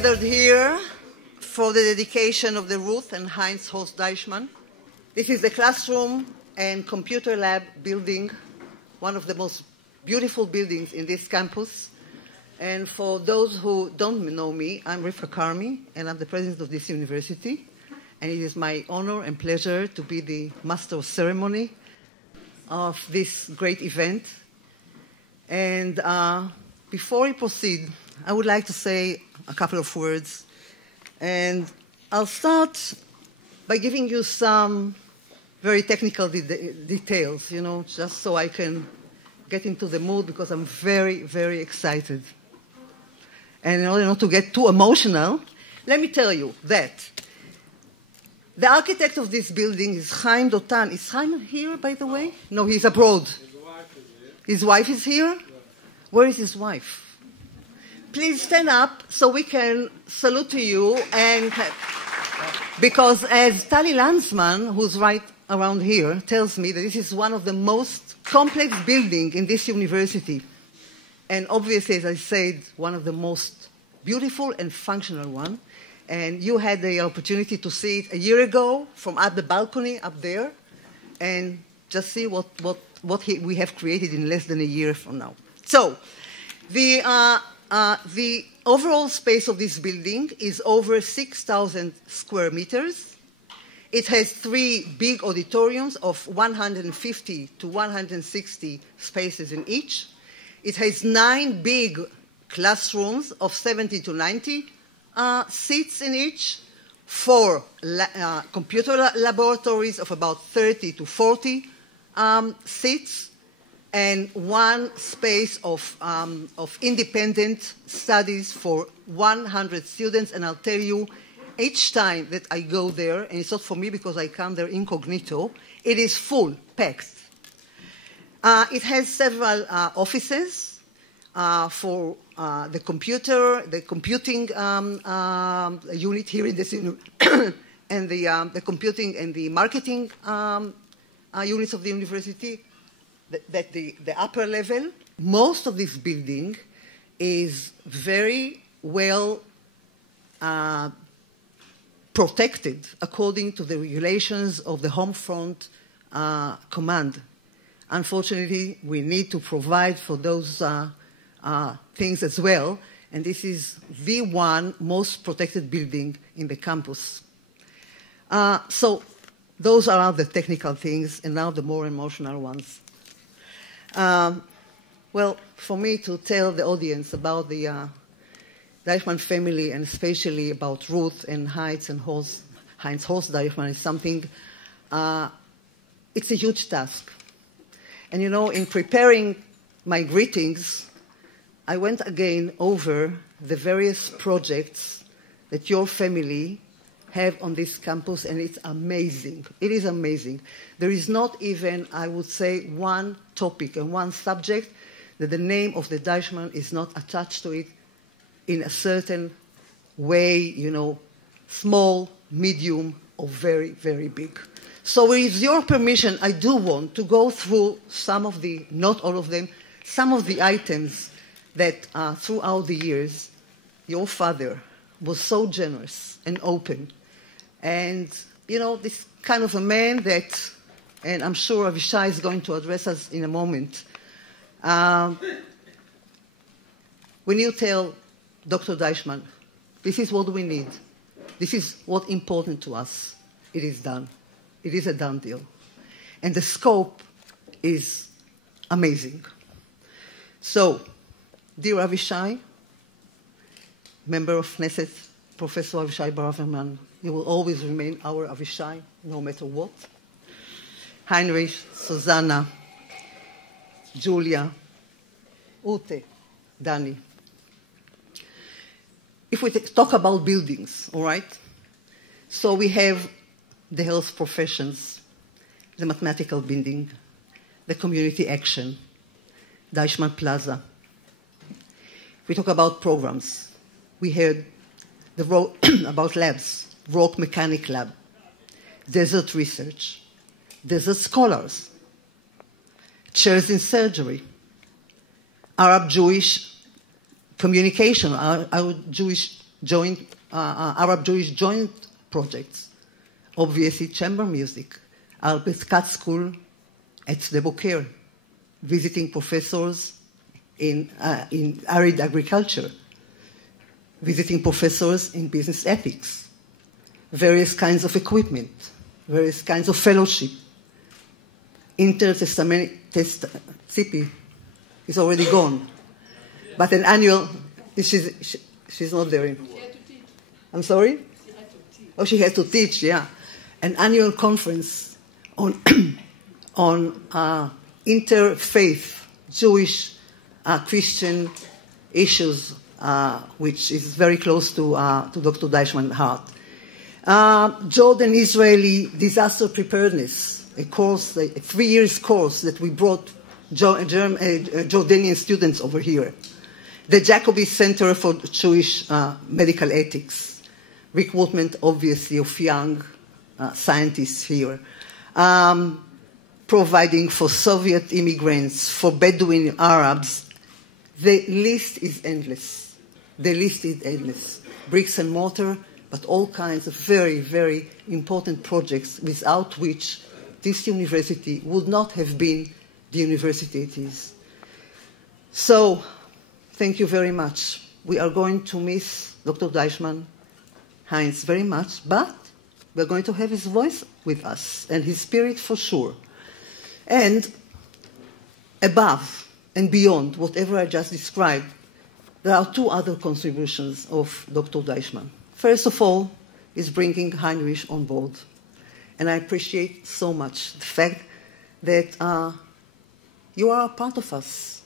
gathered here for the dedication of the Ruth and Heinz-Horst Deichmann. This is the classroom and computer lab building, one of the most beautiful buildings in this campus. And for those who don't know me, I'm Rivka Karmi, and I'm the president of this university. And it is my honor and pleasure to be the master of ceremony of this great event. And before we proceed, I would like to say a couple of words. And I'll start by giving you some very technical details, just so I can get into the mood, because I'm very, very excited. And in order not to get too emotional, let me tell you that the architect of this building is Chaim Dotan. Is Chaim here, by the way? No, he's abroad. His wife is here? Where is his wife? Please stand up so we can salute to you. And because as Tali Lanzmann, who's right around here, tells me that this is one of the most complex buildings in this university. And obviously, as I said, one of the most beautiful and functional one. And you had the opportunity to see it a year ago from at the balcony up there, and just see what we have created in less than a year from now. So, the overall space of this building is over 6,000 square meters. It has 3 big auditoriums of 150 to 160 spaces in each. It has 9 big classrooms of 70 to 90 seats in each, 4 computer laboratories of about 30 to 40 seats, and 1 space of independent studies for 100 students. And I'll tell you, each time that I go there, and it's not for me because I come there incognito, it is full, packed. It has several offices for the computing unit here in this and the computing and the marketing units of the university. The upper level. Most of this building is very well protected according to the regulations of the Homefront Command. Unfortunately, we need to provide for those things as well, and this is the one most protected building in the campus. So those are the technical things, and now the more emotional ones. Well, for me to tell the audience about the Deichmann family, and especially about Ruth and Heinz-Horst Deichmann, is something, it's a huge task. And in preparing my greetings, I went again over the various projects that your family have on this campus, and it's amazing. It is amazing. There is not even, I would say, one topic and one subject that the name of the Deichmann is not attached to it in a certain way, small, medium, or very, very big. So with your permission, I do want to go through some of the, not all of them, some of the items that throughout the years, your father was so generous and open. And, this kind of a man that, and I'm sure Avishai is going to address us in a moment. When you tell Dr. Deichmann, this is what we need, this is what's important to us, it is done. It is a done deal. And the scope is amazing. So, dear Avishai, member of Knesset, Professor Avishai Baraverman, you will always remain our Avishai, no matter what. Heinrich, Susanna, Julia, Ute, Dani. If we talk about buildings, all right? So we have the health professions, the mathematical building, the community action, Deichmann Plaza. We talk about programs. We heard about labs, rock mechanic lab, desert research, desert scholars, chairs in surgery, Arab-Jewish communication, our Jewish Arab-Jewish joint projects. Obviously, chamber music, Albert Katz School at the Boker, visiting professors in arid agriculture, visiting professors in business ethics, various kinds of equipment, various kinds of fellowship. Tzipi is already gone, but an annual, she's not there. I'm sorry? Oh, she had to teach, yeah. An annual conference on interfaith Jewish Christian issues, which is very close to Dr. Deichmann's heart. Jordan-Israeli disaster preparedness, a course, a 3-year course that we brought Jordanian students over here. The Jacobi Center for Jewish Medical Ethics, recruitment, obviously, of young scientists here, providing for Soviet immigrants, for Bedouin Arabs. The list is endless. The list is endless. Bricks and mortar, but all kinds of very, very important projects without which this university would not have been the university it is. So, thank you very much. We are going to miss Dr. Deichmann, Heinz, very much, but we're going to have his voice with us and his spirit for sure. And above and beyond whatever I just described, there are 2 other contributions of Dr. Deichmann. First of all, is bringing Heinrich on board. And I appreciate so much the fact that you are a part of us.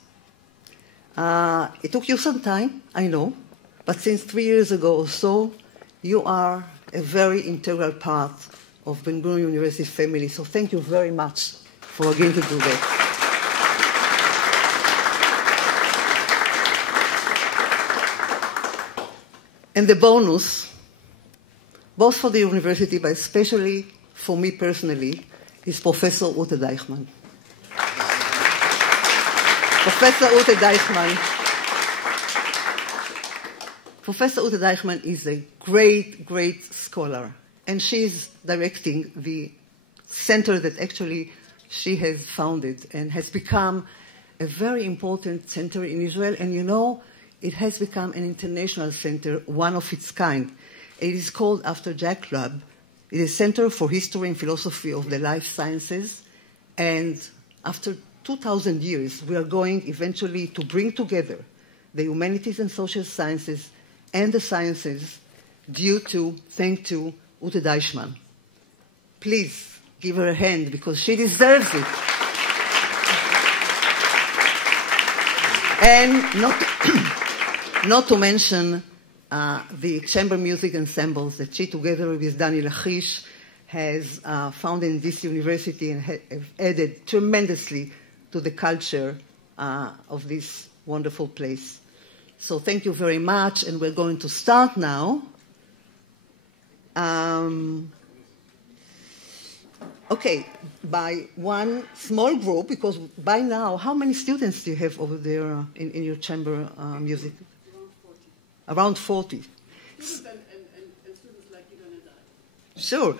It took you some time, I know, but since 3 years ago or so, you are a very integral part of Ben-Gurion University family. So thank you very much for agreeing to do that. And the bonus, both for the university, but especially for me personally, is Professor Ruth Deichmann. Professor Ruth Deichmann. Professor Ruth Deichmann is a great, great scholar, and she's directing the center that actually she has founded and has become a very important center in Israel. And you know, it has become an international center, one of its kind. It is called after Jack Club. It is a Center for History and Philosophy of the Life Sciences. And after 2,000 years, we are going eventually to bring together the humanities and social sciences and the sciences thanks to Ruth Deichmann. Please give her a hand because she deserves it. And not to mention the chamber music ensembles that she, together with Daniel Achish, has founded in this university and have added tremendously to the culture of this wonderful place. So thank you very much, and we're going to start now. Okay, by one small group, because by now, how many students do you have over there in your chamber music? Around 40. Students and students like Ilan and I. Sure.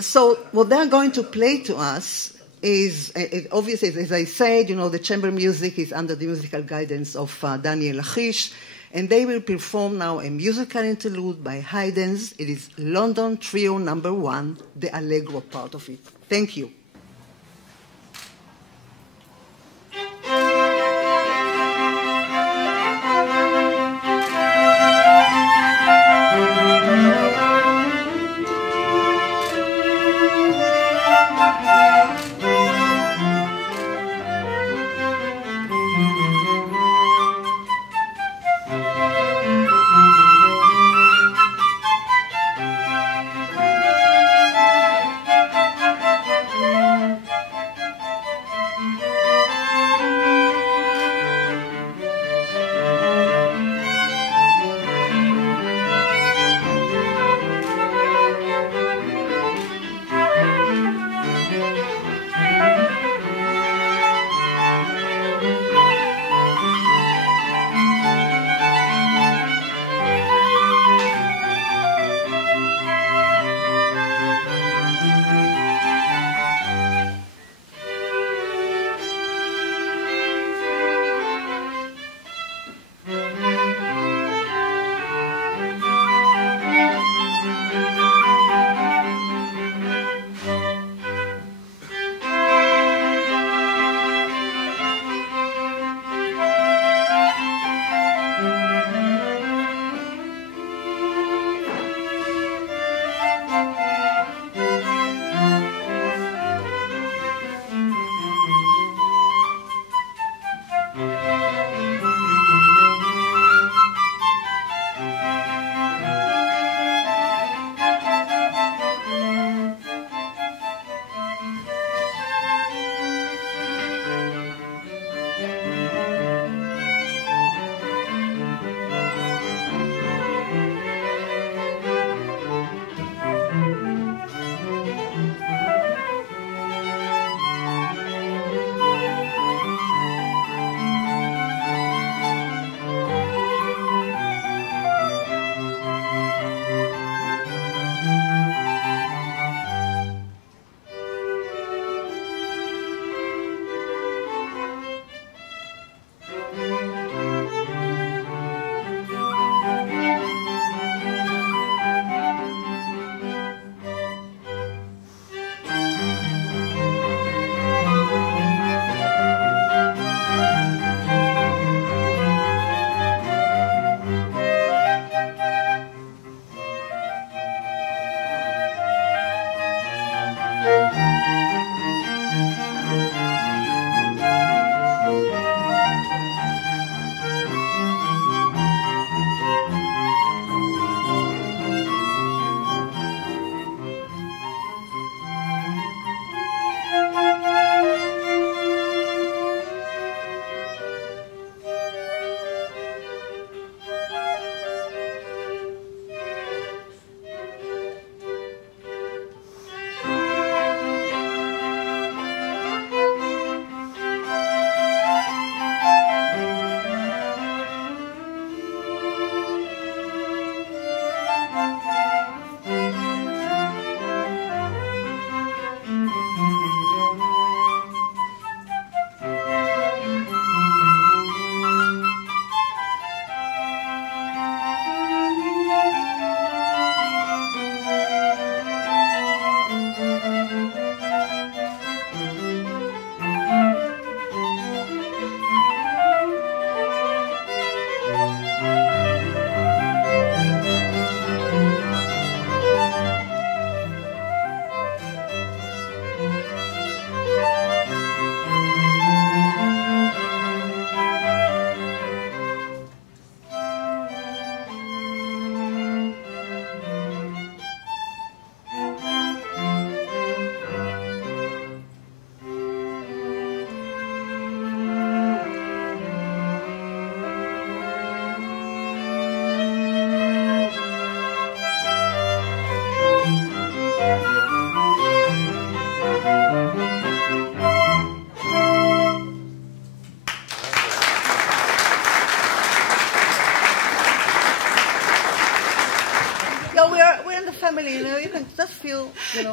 So what they're going to play to us is, obviously, as I said, you know, the chamber music is under the musical guidance of Daniel Achish, and they will perform now a musical interlude by Haydn's. It is London Trio No. 1, the Allegro part of it. Thank you.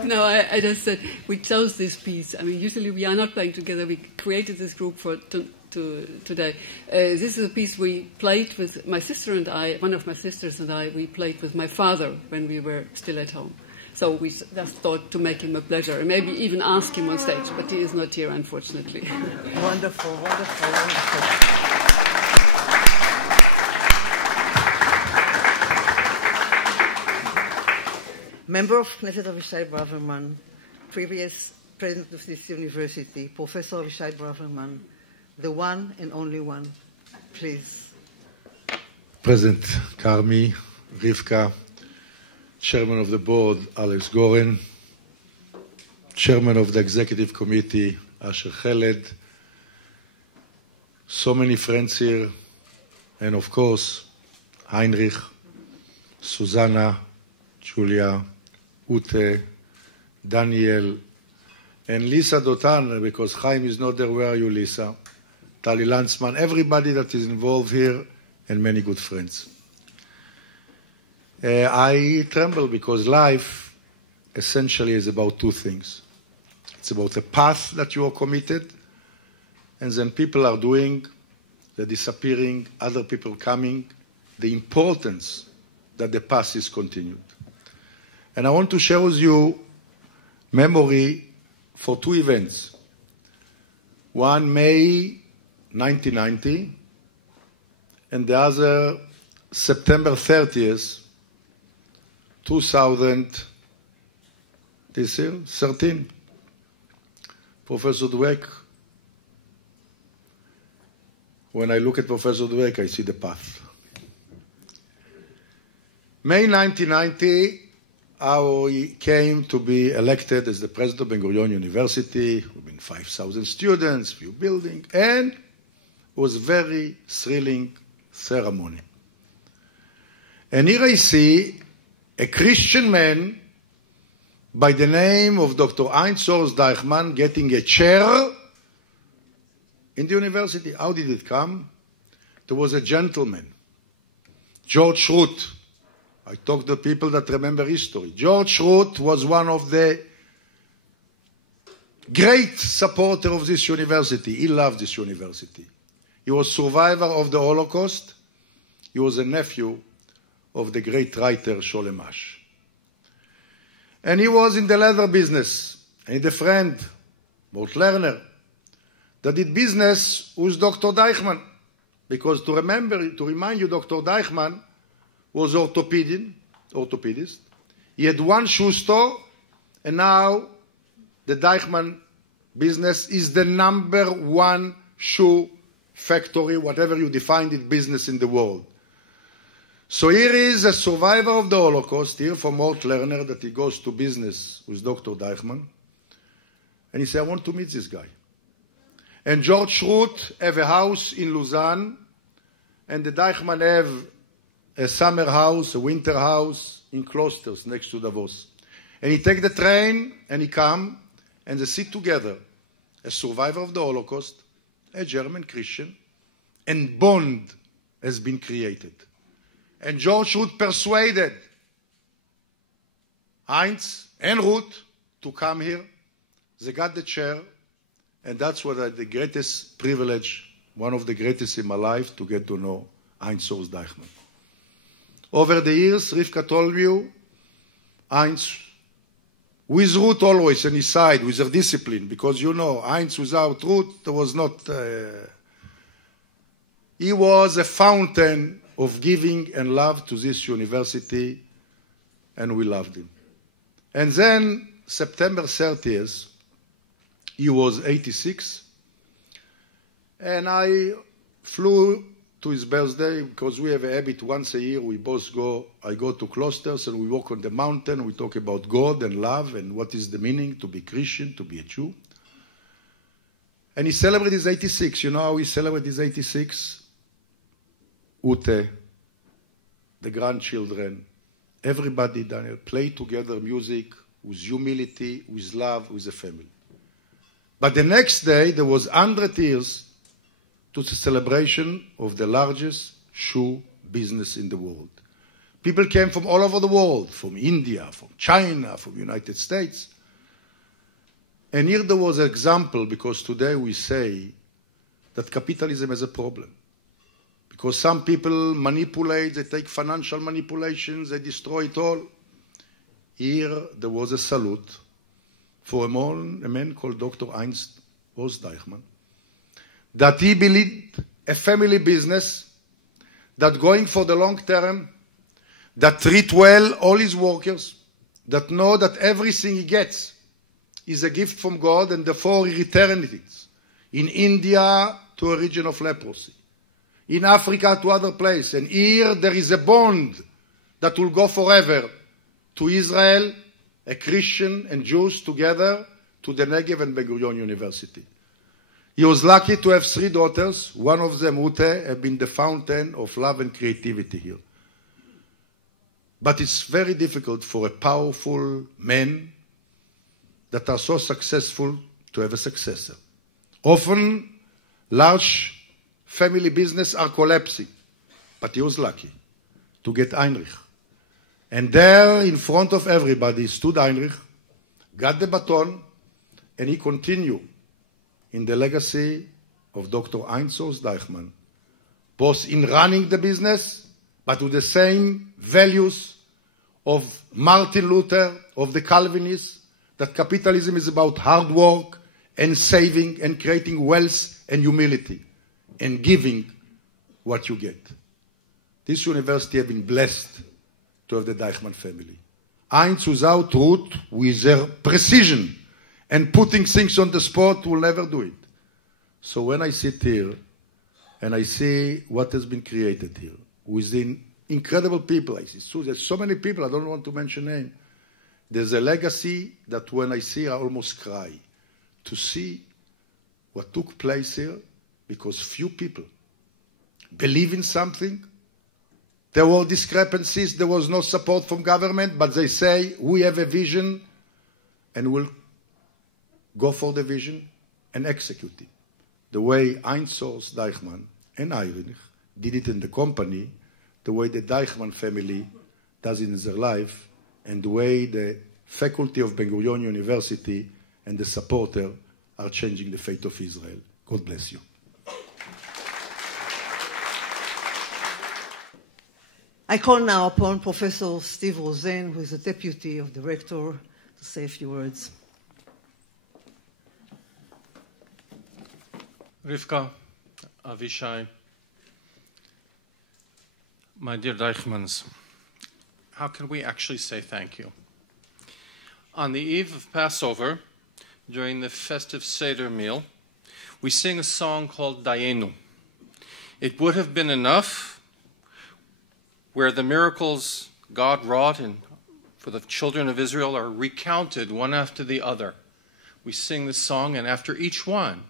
No, I just said we chose this piece. I mean, usually we are not playing together. We created this group for today. This is a piece we played with my sister and I. One of my sisters and I. We played with my father when we were still at home. So we just thought to make him a pleasure and maybe even ask him on stage, but he is not here, unfortunately. Wonderful, wonderful, wonderful. Member of Knesset Avishai Braverman, previous president of this university, Professor Avishai Braverman, the one and only one. Please. President Carmi, Rivka, Chairman of the Board, Alex Goren, Chairman of the Executive Committee, Asher Khaled, so many friends here, and of course, Heinrich, Susanna, Julia, Ute, Daniel, and Lisa Dotan, because Chaim is not there. Where are you, Lisa? Tali Lanzman, everybody that is involved here, and many good friends. I tremble because life essentially is about two things. It's about the path that you are committed, and then people are doing, they're disappearing, other people coming, the importance that the path is continued. And I want to share with you memory for two events. One, May 1990, and the other, September 30th, 2013. Professor Dweck, when I look at Professor Dweck, I see the path. May 1990, I came to be elected as the president of Ben-Gurion University. We've been 5,000 students, few buildings, and it was a very thrilling ceremony. And here I see a Christian man by the name of Dr. Heinz-Horst Deichmann getting a chair in the university. How did it come? There was a gentleman, George Schroot. I talk to people that remember history. George Schroot was one of the great supporters of this university. He loved this university. He was a survivor of the Holocaust. He was a nephew of the great writer Sholem Asch. And he was in the leather business. And he had a friend, Mort Lerner, that did business with Dr. Deichmann. Because to remind you, Dr. Deichmann was orthopedist. He had one shoe store, and now the Deichmann business is the number one shoe factory, whatever you define it, business in the world. So here is a survivor of the Holocaust, here from Mort Lerner, that he goes to business with Dr. Deichmann. And he said, I want to meet this guy. And George Schroot have a house in Lausanne, and the Deichmann have a summer house, a winter house in Klosters next to Davos. And he take the train, and he come, and they sit together, a survivor of the Holocaust, a German Christian, and bond has been created. And George Ruth persuaded Heinz and Ruth to come here. They got the chair, and that's what I had the greatest privilege, one of the greatest in my life, to get to know Heinz-Horst Deichmann. Over the years, Rivka told you, Heinz, with Ruth always on his side, with her discipline, because you know, Heinz without Ruth, there was not... he was a fountain of giving and love to this university, and we loved him. And then, September 30th, he was 86, and I flew to his birthday, because we have a habit once a year, I go to Klosters, and we walk on the mountain, we talk about God and love, and what is the meaning to be Christian, to be a Jew. And he celebrated his 86. You know how he celebrated his 86? Ute, the grandchildren, everybody, Daniel, play together music with humility, with love, with the family. But the next day, there was 100 years to the celebration of the largest shoe business in the world. People came from all over the world, from India, from China, from the United States. And here there was an example, because today we say that capitalism is a problem. Because some people manipulate, they take financial manipulations, they destroy it all. Here there was a salute for a man called Dr. Heinz-Horst Deichmann, that he believed a family business that going for the long term, that treat well all his workers, that know that everything he gets is a gift from God, and therefore he returned it. In India to a region of leprosy, in Africa to other places, and here there is a bond that will go forever to Israel, a Christian and Jews together, to the Negev and Ben-Gurion University. He was lucky to have 3 daughters. One of them, Ruth, have been the fountain of love and creativity here. But it's very difficult for a powerful man that are so successful to have a successor. Often, large family business are collapsing, but he was lucky to get Heinrich. And there, in front of everybody, stood Heinrich, got the baton, and he continued in the legacy of Dr. Heinz-Horst Deichmann, both in running the business, but with the same values of Martin Luther, of the Calvinists, that capitalism is about hard work and saving and creating wealth and humility and giving what you get. This university has been blessed to have the Deichmann family. Heinz, without Ruth, with their precision and putting things on the spot, will never do it. So when I sit here and I see what has been created here, within incredible people, I see, so there's so many people, I don't want to mention names. There's a legacy that when I see, I almost cry. To see what took place here, because few people believe in something. There were discrepancies, there was no support from government, but they say, we have a vision and we'll go for the vision and execute it. The way Heinz-Horst Deichmann and Heinrich did it in the company, the way the Deichmann family does it in their life, and the way the faculty of Ben-Gurion University and the supporter are changing the fate of Israel. God bless you. I call now upon Professor Steve Rosen, who is the Deputy of the Rector, to say a few words. Rivka, Avishai, my dear Deichmanns, how can we actually say thank you? On the eve of Passover, during the festive Seder meal, we sing a song called Dayenu. It would have been enough where the miracles God wrought for the children of Israel are recounted one after the other. We sing this song, and after each one,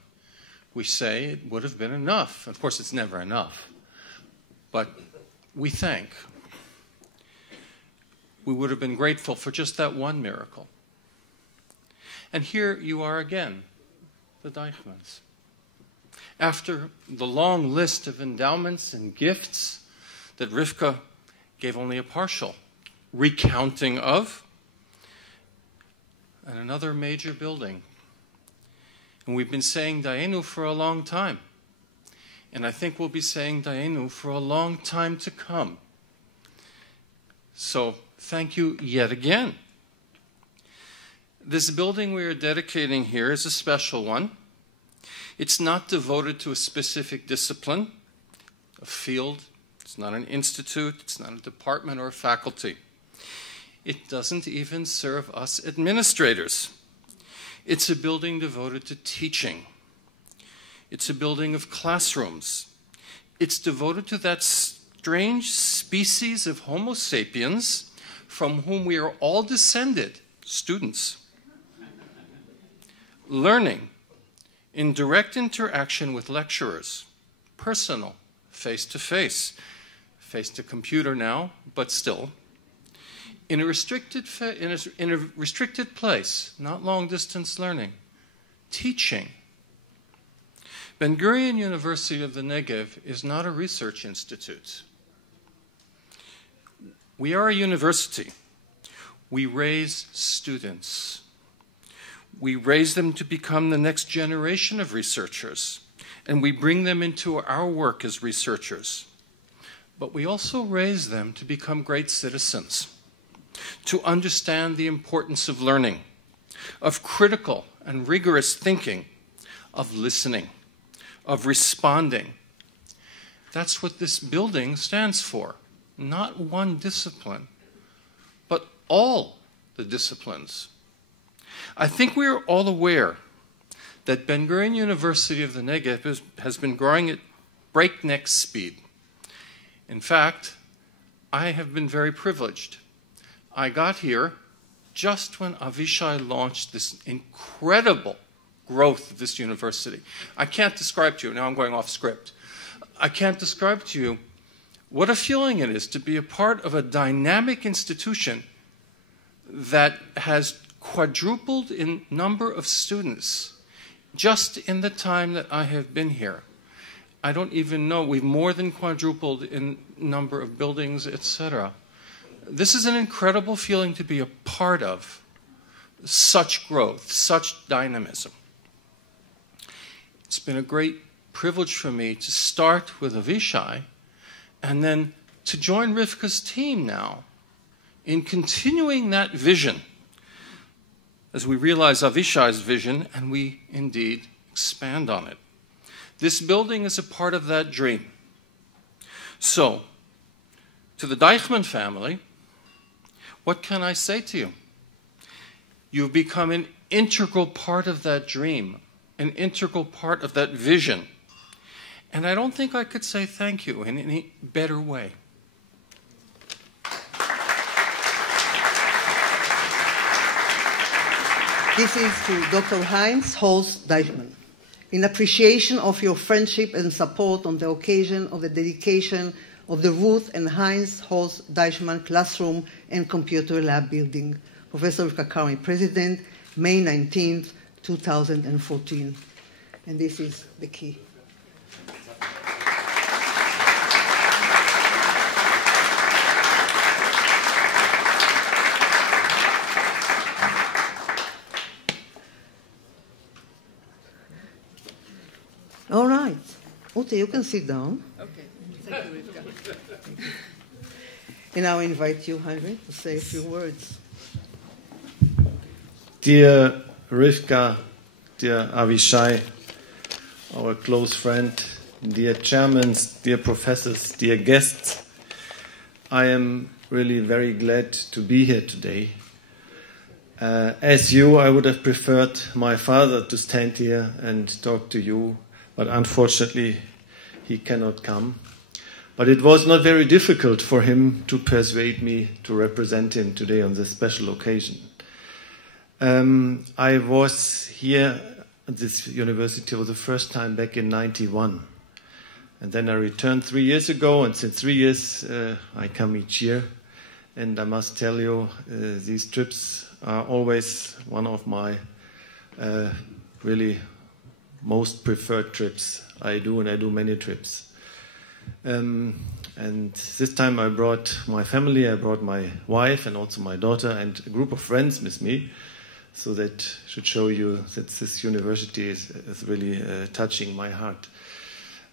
we say it would have been enough. Of course, it's never enough, but we thank. We would have been grateful for just that one miracle. And here you are again, the Deichmanns. After the long list of endowments and gifts that Rivka gave only a partial recounting of, and another major building. And we've been saying Dayenu for a long time. And I think we'll be saying Dayenu for a long time to come. So thank you yet again. This building we are dedicating here is a special one. It's not devoted to a specific discipline, a field. It's not an institute. It's not a department or a faculty. It doesn't even serve us administrators. It's a building devoted to teaching. It's a building of classrooms. It's devoted to that strange species of Homo sapiens from whom we are all descended, students. Learning in direct interaction with lecturers, personal, face-to-face, face-to-computer now, but still, in a restricted place, not long-distance learning, teaching. Ben-Gurion University of the Negev is not a research institute. We are a university. We raise students. We raise them to become the next generation of researchers, and we bring them into our work as researchers. But we also raise them to become great citizens, to understand the importance of learning, of critical and rigorous thinking, of listening, of responding. That's what this building stands for. Not one discipline, but all the disciplines. I think we are all aware that Ben-Gurion University of the Negev has been growing at breakneck speed. In fact, I have been very privileged. I got here just when Avishai launched this incredible growth of this university. I can't describe to you, now I'm going off script. I can't describe to you what a feeling it is to be a part of a dynamic institution that has quadrupled in number of students just in the time that I have been here. I don't even know, we've more than quadrupled in number of buildings, etc. This is an incredible feeling to be a part of such growth, such dynamism. It's been a great privilege for me to start with Avishai and then to join Rivka's team now in continuing that vision as we realize Avishai's vision and we indeed expand on it. This building is a part of that dream. So, to the Deichmann family, what can I say to you? You've become an integral part of that dream, an integral part of that vision. And I don't think I could say thank you in any better way. This is to Dr. Heinz-Horst Deichmann. In appreciation of your friendship and support on the occasion of the dedication of the Ruth and Heinz-Horst Deichmann Classroom and Computer Lab Building. Professor Rivka Karmi, President, May 19th, 2014. And this is the key. All right. Ute, you can sit down. Okay. Thank you, Rivka. And now I invite you, Henry, to say a few words. Dear Rivka, dear Avishai, our close friend, dear chairmen, dear professors, dear guests, I am really very glad to be here today. As you, I would have preferred my father to stand here and talk to you, but unfortunately he cannot come. But it was not very difficult for him to persuade me to represent him today on this special occasion. I was here at this university for the first time back in 91. And then I returned 3 years ago, and since 3 years I come each year. And I must tell you, these trips are always one of my really most preferred trips I do, and I do many trips. And this time I brought my family, I brought my wife and also my daughter and a group of friends with me. So that should show you that this university is really touching my heart.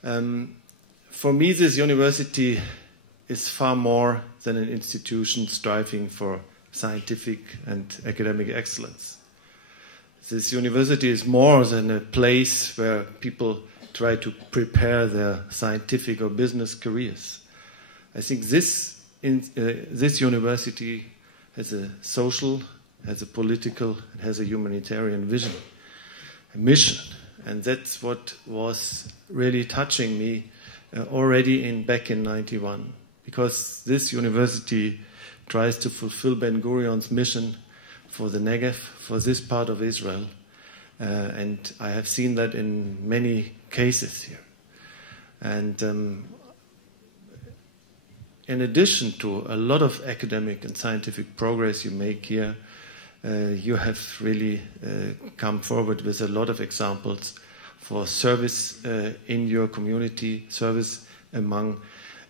For me, this university is far more than an institution striving for scientific and academic excellence. This university is more than a place where people try to prepare their scientific or business careers. I think this university has a social, has a political, and has a humanitarian vision, a mission. And that's what was really touching me already back in 91. Because this university tries to fulfill Ben-Gurion's mission for the Negev, for this part of Israel. And I have seen that in many cases here. And in addition to a lot of academic and scientific progress you make here, you have really come forward with a lot of examples for service in your community, service among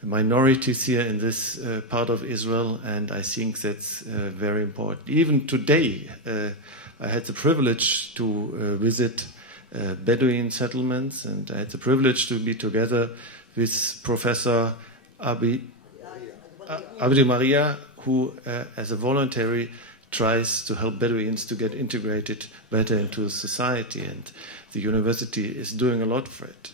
minorities here in this part of Israel, and I think that's very important. Even today, I had the privilege to visit Bedouin settlements, and I had the privilege to be together with Professor Abdi Maria, who, as a voluntary, tries to help Bedouins to get integrated better into society, and the university is doing a lot for it.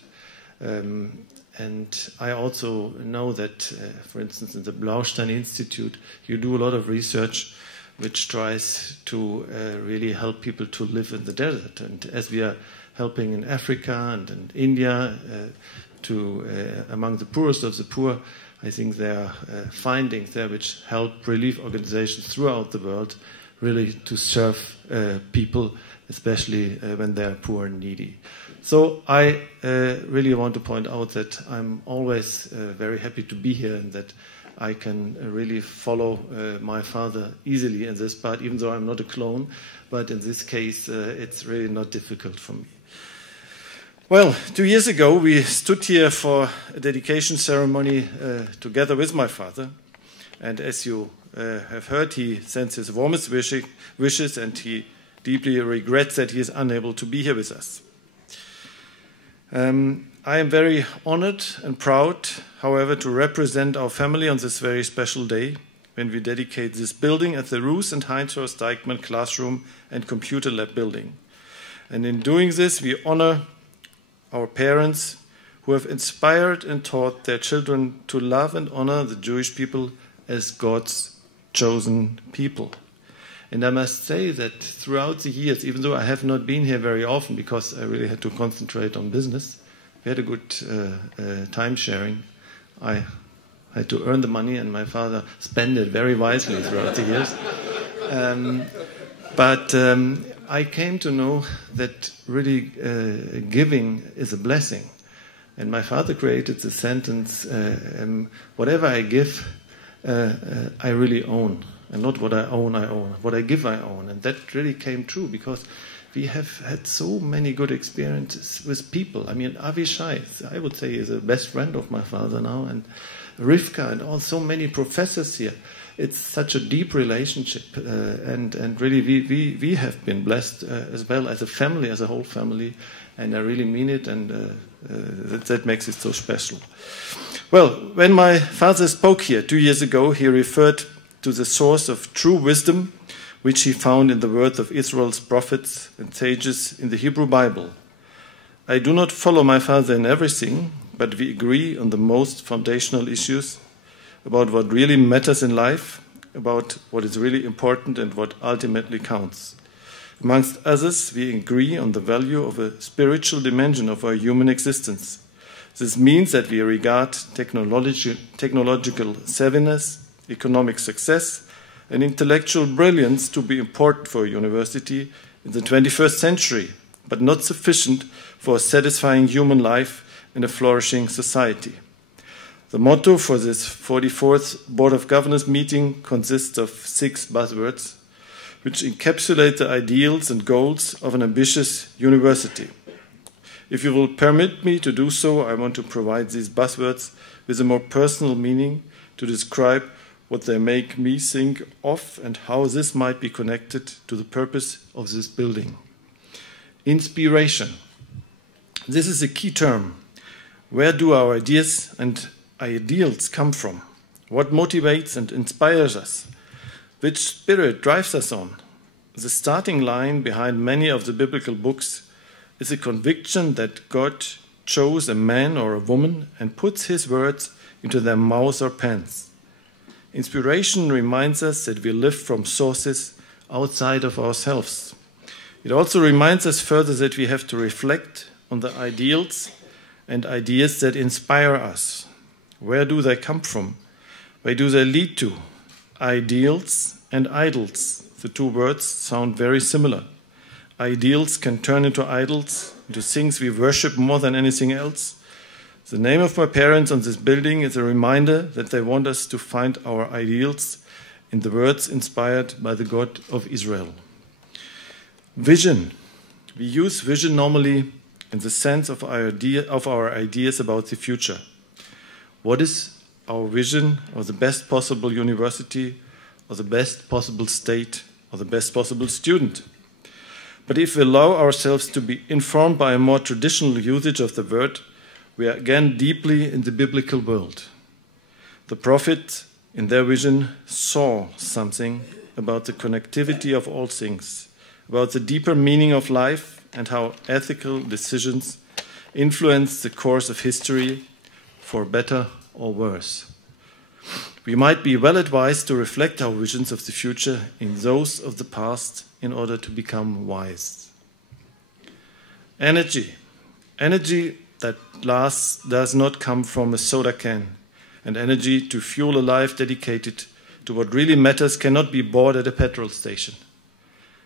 And I also know that, for instance, in the Blaustein Institute, you do a lot of research which tries to really help people to live in the desert. And as we are helping in Africa and in India among the poorest of the poor, I think there are findings there which help relief organizations throughout the world really to serve people, especially when they are poor and needy. So I really want to point out that I'm always very happy to be here, and that I can really follow my father easily in this part, even though I'm not a clone. But in this case, it's really not difficult for me. Well, 2 years ago, we stood here for a dedication ceremony together with my father. And as you have heard, he sends his warmest wishes, and he deeply regrets that he is unable to be here with us. I am very honored and proud, however, to represent our family on this very special day when we dedicate this building as the Ruth and Heinz-Horst Deichmann Classroom and Computer Lab building. And in doing this, we honor our parents who have inspired and taught their children to love and honor the Jewish people as God's chosen people. And I must say that throughout the years, even though I have not been here very often because I really had to concentrate on business, we had a good time sharing. I had to earn the money, and my father spent it very wisely throughout the years. But I came to know that really giving is a blessing. And my father created the sentence, whatever I give, I really own. And not what I own, I own. What I give, I own. And that really came true because we have had so many good experiences with people. I mean, Avishai, I would say, is a best friend of my father now. And Rivka and so many professors here. It's such a deep relationship. And really, we have been blessed as well as a family, as a whole family. And I really mean it. And that makes it so special. Well, when my father spoke here 2 years ago, he referred to the source of true wisdom, which he found in the words of Israel's prophets and sages in the Hebrew Bible. I do not follow my father in everything, but we agree on the most foundational issues about what really matters in life, about what is really important and what ultimately counts. Amongst others, we agree on the value of a spiritual dimension of our human existence. This means that we regard technological savviness, economic success, and intellectual brilliance to be important for a university in the 21st century, but not sufficient for a satisfying human life in a flourishing society. The motto for this 44th Board of Governors meeting consists of 6 buzzwords, which encapsulate the ideals and goals of an ambitious university. If you will permit me to do so, I want to provide these buzzwords with a more personal meaning to describe what they make me think of and how this might be connected to the purpose of this building. Inspiration. This is a key term. Where do our ideas and ideals come from? What motivates and inspires us? Which spirit drives us on? The starting line behind many of the biblical books is a conviction that God chose a man or a woman and puts his words into their mouths or pens. Inspiration reminds us that we live from sources outside of ourselves. It also reminds us further that we have to reflect on the ideals and ideas that inspire us. Where do they come from? Where do they lead to? Ideals and idols. The 2 words sound very similar. Ideals can turn into idols, into things we worship more than anything else. The name of my parents on this building is a reminder that they want us to find our ideals in the words inspired by the God of Israel. Vision. We use vision normally in the sense of our ideas about the future. What is our vision of the best possible university, or the best possible state, or the best possible student. But if we allow ourselves to be informed by a more traditional usage of the word, we are again deeply in the biblical world. The prophets, in their vision, saw something about the connectivity of all things, about the deeper meaning of life and how ethical decisions influence the course of history for better or worse. We might be well advised to reflect our visions of the future in those of the past in order to become wise. Energy. Energy that lasts does not come from a soda can, and energy to fuel a life dedicated to what really matters cannot be bought at a petrol station.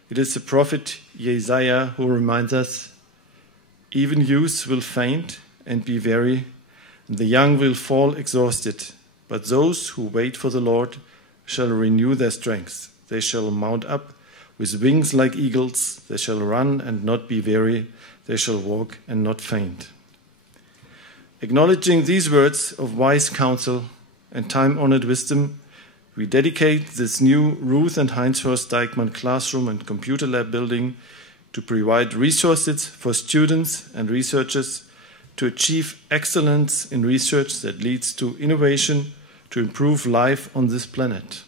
It is the prophet Isaiah who reminds us, even youths will faint and be weary, and the young will fall exhausted. But those who wait for the Lord shall renew their strength. They shall mount up with wings like eagles. They shall run and not be weary. They shall walk and not faint. Acknowledging these words of wise counsel and time-honored wisdom, we dedicate this new Ruth and Heinz-Horst Deichmann classroom and computer lab building to provide resources for students and researchers to achieve excellence in research that leads to innovation to improve life on this planet.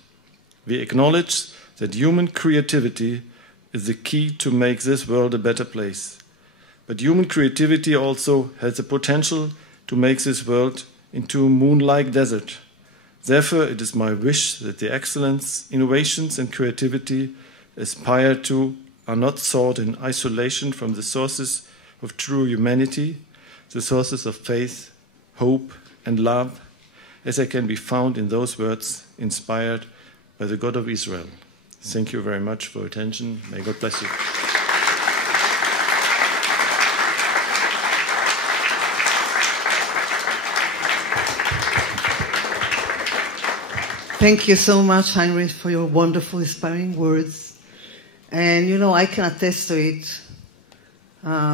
We acknowledge that human creativity is the key to make this world a better place. But human creativity also has the potential to make this world into a moon-like desert. Therefore, it is my wish that the excellence, innovations, and creativity aspired to are not sought in isolation from the sources of true humanity, the sources of faith, hope, and love, as they can be found in those words inspired by the God of Israel. Thank you very much for your attention. May God bless you. Thank you so much, Heinrich, for your wonderful, inspiring words. And, you know, I can attest to it,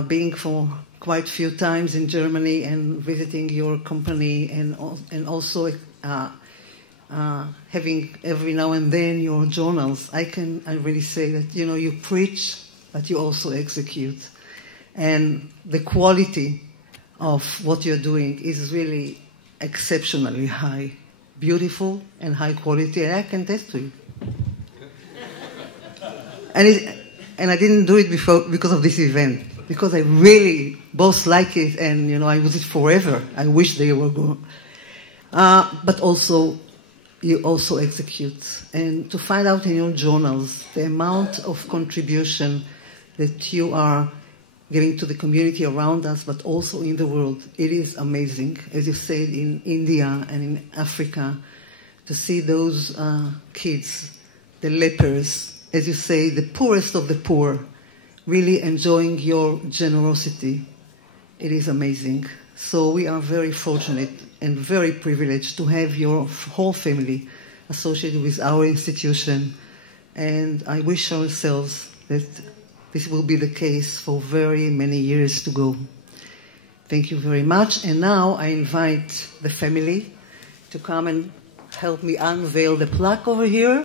being for quite a few times in Germany and visiting your company and also having every now and then your journals. I really say that, you know, you preach, but you also execute. And the quality of what you're doing is really exceptionally high. Beautiful and high quality, and I can attest to it. And I didn't do it before because of this event, because I really both like it and, you know, I use it forever. I wish they were gone. But also, you also execute. And to find out in your journals the amount of contribution that you are giving to the community around us, but also in the world. It is amazing, as you said, in India and in Africa, to see those kids, the lepers, as you say, the poorest of the poor, really enjoying your generosity. It is amazing. So we are very fortunate and very privileged to have your whole family associated with our institution. And I wish ourselves that this will be the case for very many years to go. Thank you very much. And now I invite the family to come and help me unveil the plaque over here.